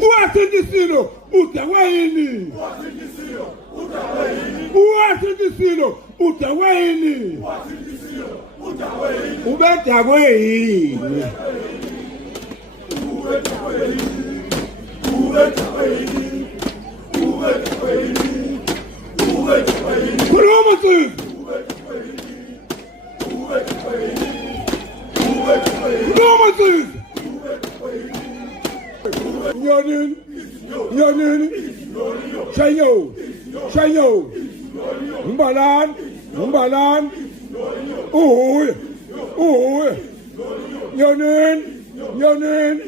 Uwathintisilo udawayini. Uwathintisilo udawayini. Ubedakweni. Khuluma nsizwa. Khuluma nsizwa. Nyonini. Nyonini. Shanyo. Shanyo. Umbalani. Umbalani. Uhuye. Uhuye. Nyonini. Nyonini.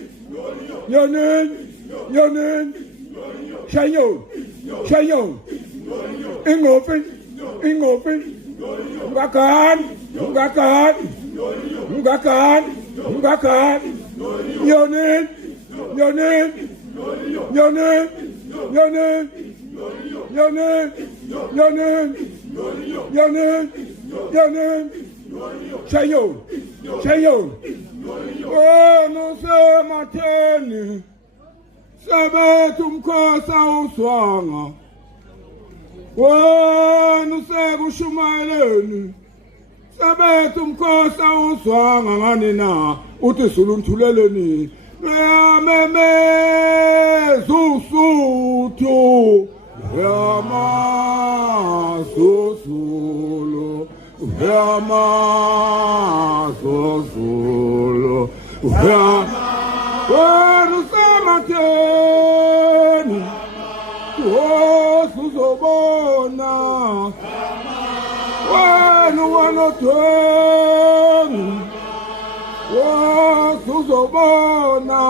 Nyonini. Nyonini. Shanyo. Shanyo. Ingopin. Ingopin. Ngakan. Ngakan. Ngakan. Ngakan. Nyonini. Nyonini. Nyonini. Nyonini. Nyonini. Nyonini. Nyonini. Nyonini. Shanyo. Shanyo. Nosematheni sebethu umkhosi awuswanga. Wena usekushumayeleni sebethu umkhosi awuswanga ngani na uthi Zulu mthuleleni meme susuthu yama susulu yama susulu yama wena usematheni uzobona wena wanodweni uzobona